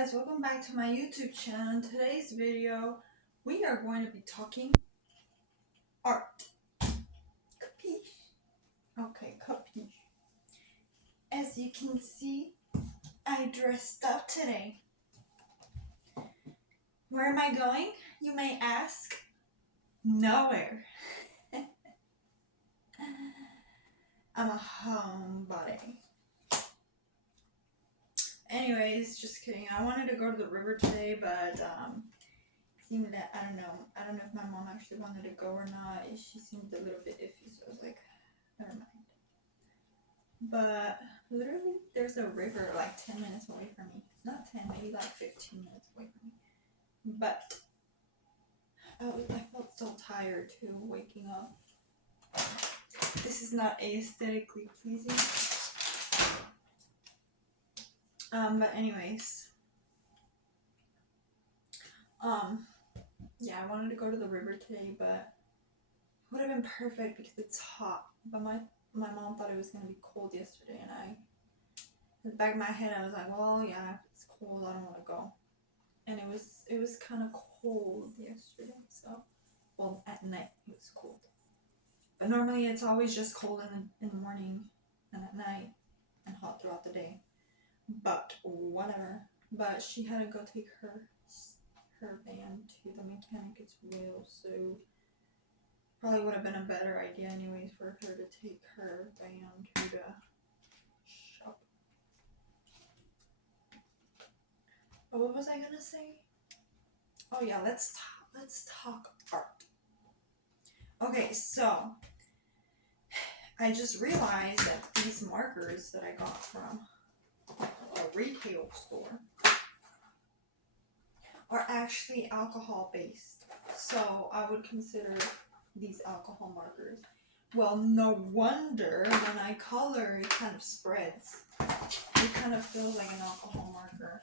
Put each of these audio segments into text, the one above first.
guys, welcome back to my YouTube channel. In today's video, we are going to be talking art. Capiche? Okay, capiche. As you can see, I dressed up today. Where am I going, you may ask? Nowhere. I'm a homebody. Anyways, just kidding. I wanted to go to the river today, but seemed that I don't know if my mom actually wanted to go or not. She seemed a little bit iffy, so I was like, never mind. But literally, there's a river like 10 minutes away from me. Not 10, maybe like 15 minutes away from me. But I felt so tired too, waking up. This is not aesthetically pleasing. But anyways, yeah, I wanted to go to the river today, but it would have been perfect because it's hot. But my mom thought it was gonna be cold yesterday, and in the back of my head, I was like, well, yeah, if it's cold, I don't want to go. And it was kind of cold yesterday, so well, at night it was cold. But normally it's always just cold in the morning and at night, and hot throughout the day. But whatever. But she had to go take her van to the mechanic as well, so probably would have been a better idea anyways for her to take her van to the shop. Oh, what was I gonna say? Oh yeah, let's talk art. Okay, so I just realized that these markers that I got from a retail store are actually alcohol based. So I would consider these alcohol markers. Well, no wonder when I color it kind of spreads. It kind of feels like an alcohol marker.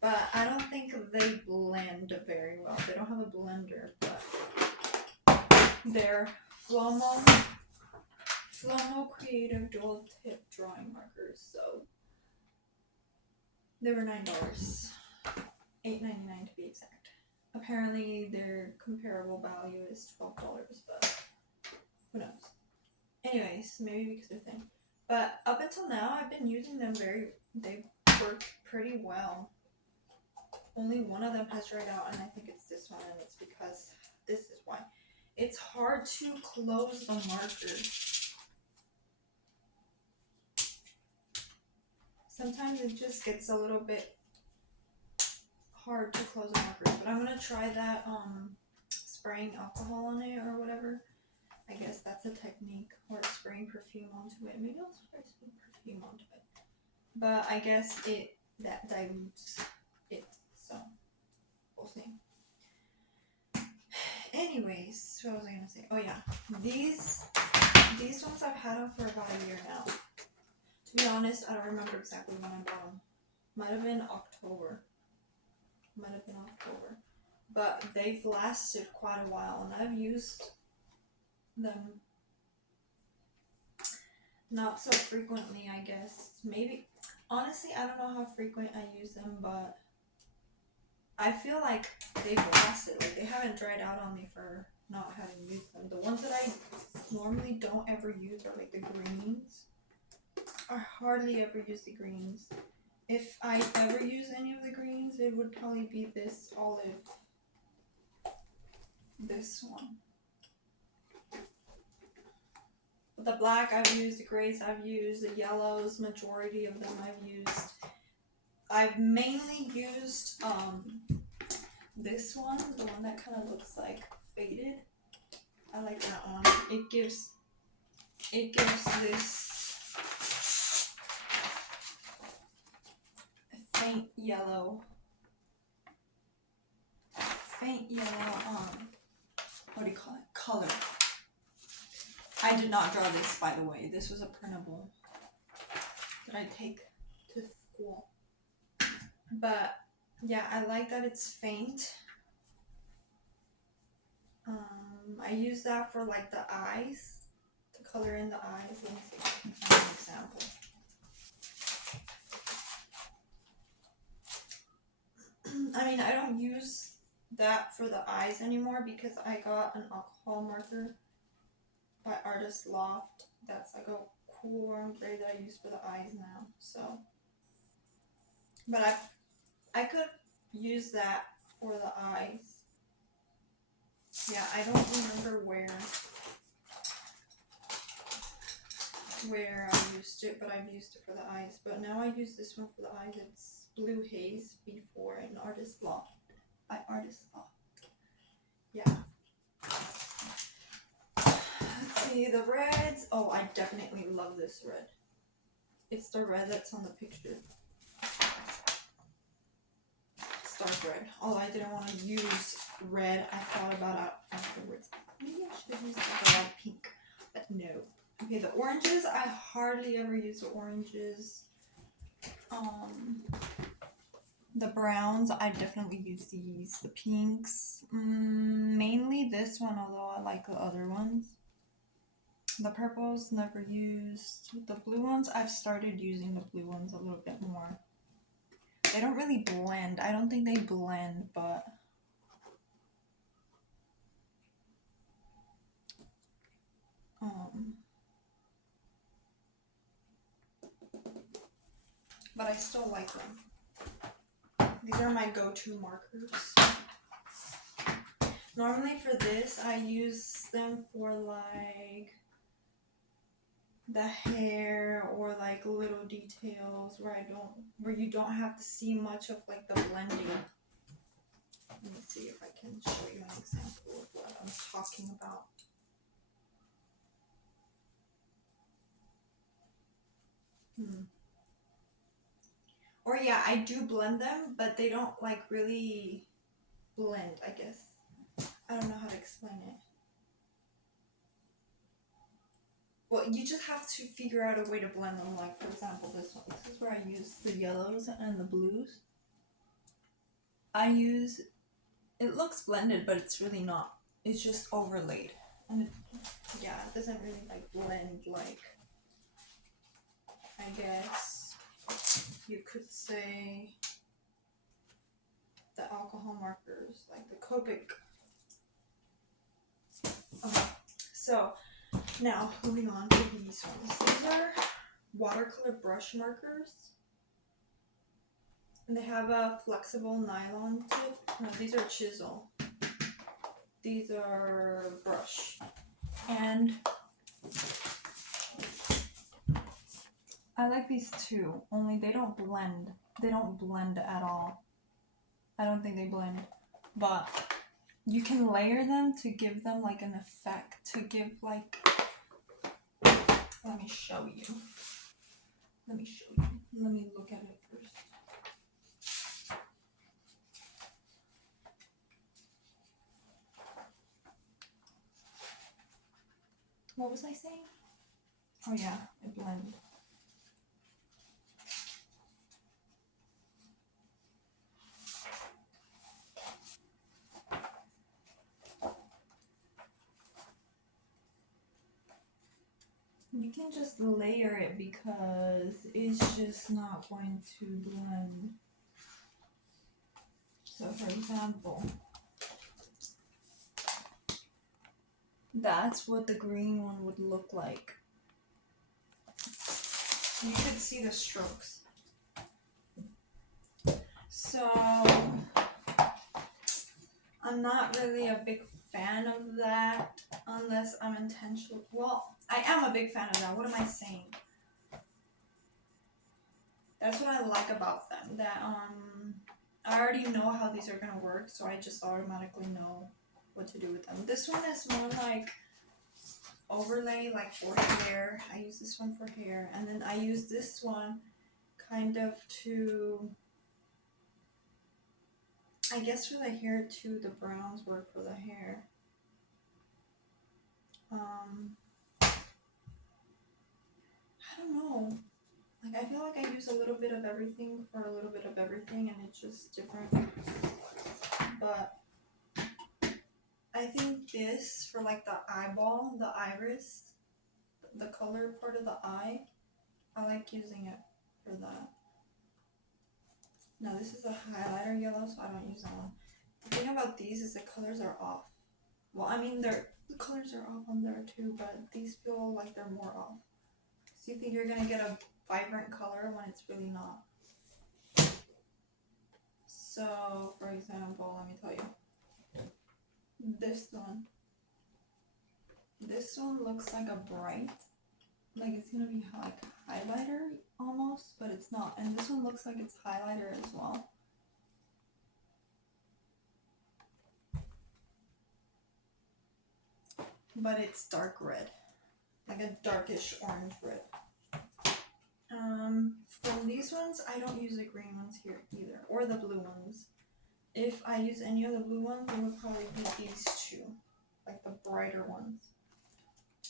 But I don't think they blend very well. They don't have a blender, but they're Flomo Creative Dual Tip Drawing Markers. So they were $9. $8.99 to be exact. Apparently their comparable value is $12, but who knows. Anyways, maybe because they're thin. But up until now, I've been using them they work pretty well. Only one of them has dried out, and I think it's this one, and it's because this is why. It's hard to close the markers. Sometimes it just gets a little bit hard to close the markers, but I'm gonna try that spraying alcohol on it or whatever. I guess that's a technique, or spraying perfume onto it. Maybe I'll spray some perfume onto it, but I guess that dilutes it, so we'll see. Anyways, what was I gonna say? Oh yeah, these ones I've had them for about a year now. To be honest, I don't remember exactly when I bought them. Might have been October. But they've lasted quite a while, and I've used them not so frequently, I guess. Maybe, honestly, I don't know how frequent I use them, but I feel like they've lasted. Like, they haven't dried out on me for not having used them. The ones that I normally don't ever use are like the greens. I hardly ever use the greens. If I ever use any of the greens, it would probably be this olive. This one. But the black I've used, the grays I've used, the yellows, majority of them I've used. I've mainly used this one, the one that kind of looks like faded. I like that one. It gives this faint yellow, what do you call it? Color. I did not draw this, by the way. This was a printable that I take to school. But yeah, I like that it's faint. I use that for like the eyes, to color in the eyes. Let me see if I can find an example. that for the eyes anymore because I got an alcohol marker by Artist Loft. That's like a cool warm gray that I use for the eyes now. So, but I could use that for the eyes. Yeah, I don't remember where I used it, but I've used it for the eyes. But now I use this one for the eyes. It's Blue Haze before an Artist Loft by Artist Loft. Yeah. Let's see the reds. Oh, I definitely love this red. It's the red that's on the picture. It's dark red. Oh, I didn't want to use red. I thought about it afterwards. Maybe I should have used like a light pink, but no. Okay, the oranges. I hardly ever use the oranges. The browns, I definitely use these. The pinks, mainly this one, although I like the other ones. The purples, never used. The blue ones, I've started using the blue ones a little bit more. They don't really blend. I don't think they blend, but I still like them. These are my go-to markers. Normally for this, I use them for like the hair or like little details where you don't have to see much of like the blending. Let me see if I can show you an example of what I'm talking about. Or yeah, I do blend them, but they don't like really blend, I guess. I don't know how to explain it. Well, you just have to figure out a way to blend them. Like, for example, this one. This is where I use the yellows and the blues. It looks blended, but it's really not. It's just overlaid. And it doesn't really like blend like, I guess you could say, the alcohol markers, like the Copic. Okay, so now moving on to these ones. These are watercolor brush markers. And they have a flexible nylon tip. No, these are chisel. These are brush. And I like these too, only they don't blend. They don't blend at all. I don't think they blend. But you can layer them to give them like an effect. To give like... Let me show you. Let me look at it first. What was I saying? Oh yeah, it blends. You can just layer it because it's just not going to blend. So for example, that's what the green one would look like. You could see the strokes. So I'm not really a big fan of that unless I'm intentional. Well, I am a big fan of that. What am I saying? That's what I like about them. That I already know how these are gonna work, so I just automatically know what to do with them. This one is more like overlay, like for hair. I use this one for hair, and then I use this one kind of to, I guess, for the hair too. The browns work for the hair. I don't know. Like, I feel like I use a little bit of everything for a little bit of everything, and it's just different. But I think this, for like the eyeball, the iris, the color part of the eye, I like using it for that. Now this is a highlighter yellow, so I don't use that one. The thing about these is the colors are off. Well, I mean, the colors are off on there too, but these feel like they're more off. So you think you're gonna get a vibrant color when it's really not. So, for example, let me tell you. This one looks like a bright, like it's gonna be like highlighter almost, but it's not. And this one looks like it's highlighter as well. But it's dark red, like a darkish orange red. From these ones, I don't use the green ones here either, or the blue ones. If I use any of the blue ones, it would probably be these two, like the brighter ones.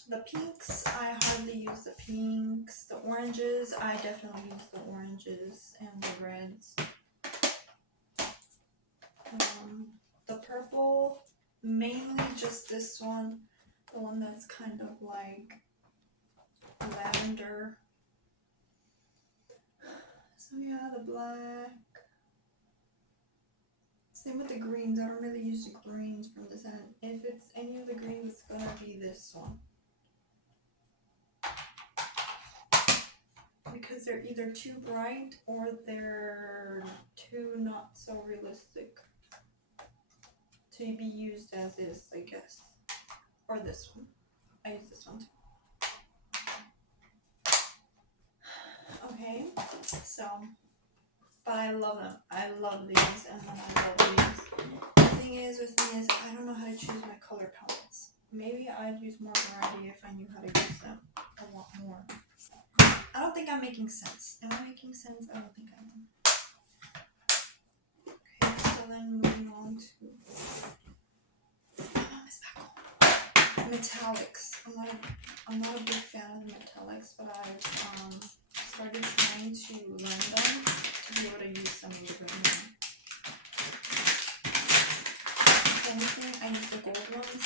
The pinks, I hardly use the pinks. The oranges, I definitely use the oranges and the reds. The purple, mainly just this one, the one that's kind of like lavender. So yeah, the black. Same with the greens. I don't really use the greens from this end. If it's any of the greens, it's gonna be this one. Because they're either too bright or they're too not so realistic to be used as is, I guess. Or this one. I use this one too. Okay, so, but I love them. I love these, and then I love these. The thing is with me is I don't know how to choose my color palettes. Maybe I'd use more variety if I knew how to use them a lot more. I don't think I'm making sense. Am I making sense? I don't think I am. Okay, so then moving on to metallics. I'm not a big fan of the metallics, but I've started trying to learn them to be able to use them a little bit more. If anything, I use the gold ones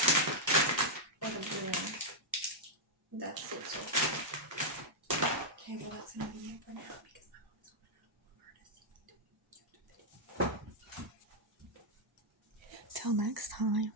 or the blue ones. That's it so far. Okay, well that's gonna be it for now because my mom's over now. Till next time.